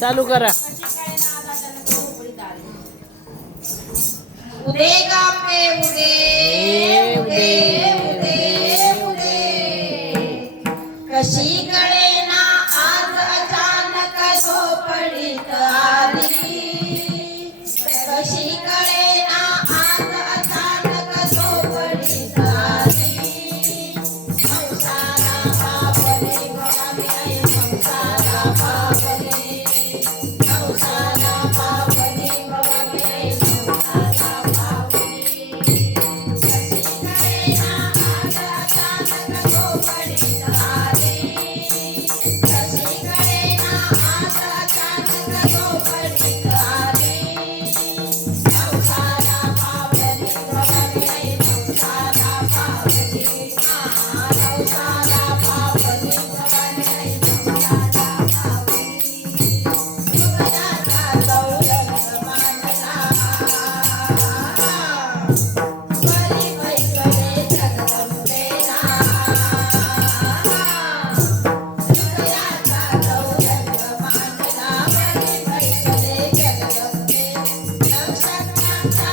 चालू करा. उदे गापे उदे उदे उदे उदे कशी कळेना आज अचानक झोपडीत आली. कशी कळेना आज अचानक झोपडीत आली. हंसाला बापरे बघावे हंसाला बापरे हंसाला बापरे बघावे हंसाला बापरे. कशी कळेना आज अचानक झोपडीत आली. कशी कळेना आज अचानक झोपडीत आली. हंसाला बापरे बघावे हंसाला बापरे हंसाला बापरे बघावे हंसाला बापरे. सुगडाचा चौरंग मांडला बरी बैसले जगदंबेला. सुगडाचा चौरंग मांडला बरी बैसले जगदंबे. नवशक्यांचा